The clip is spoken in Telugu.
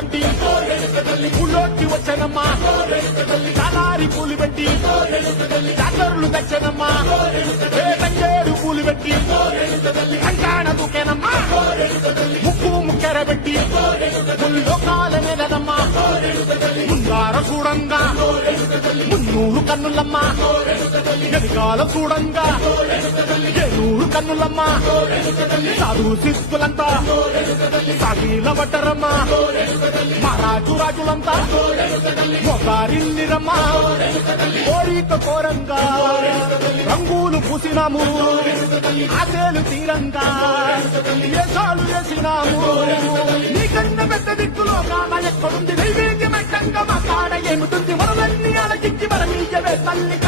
గంటి ఊళ్ళోకి వచ్చనమ్మా చాలారి పూలు పెట్టి జాతరలు తెచ్చనమ్మా తంగేరు పూలు పెట్టి కంకాణ దూకేనమ్మా ముక్కు ముక్కెర పెట్టి లోకాల నెలనమ్మా ముందార చూడంగా మున్నూరు కన్నులమ్మా వెనకాల చూడంగా ఏనూరు కన్నులమ్మా చదువు సిక్కులంతా సాగిల పట్టరమ్మా మహారాజు రాజులంతా మొగారిల్లిరమ్మా కోరిక కోరంగా రంగులు పూసినాము ఆశలు తీరంగా ఏసాలు వేసినాము నీకన్నా పెద్ద దిక్కులో కాల ఎక్కడుంది నైవేద్యమంటంగా మా కాడ ఏముతుంది మనలన్నీ అలకిచ్చి మన నీయవే తల్లి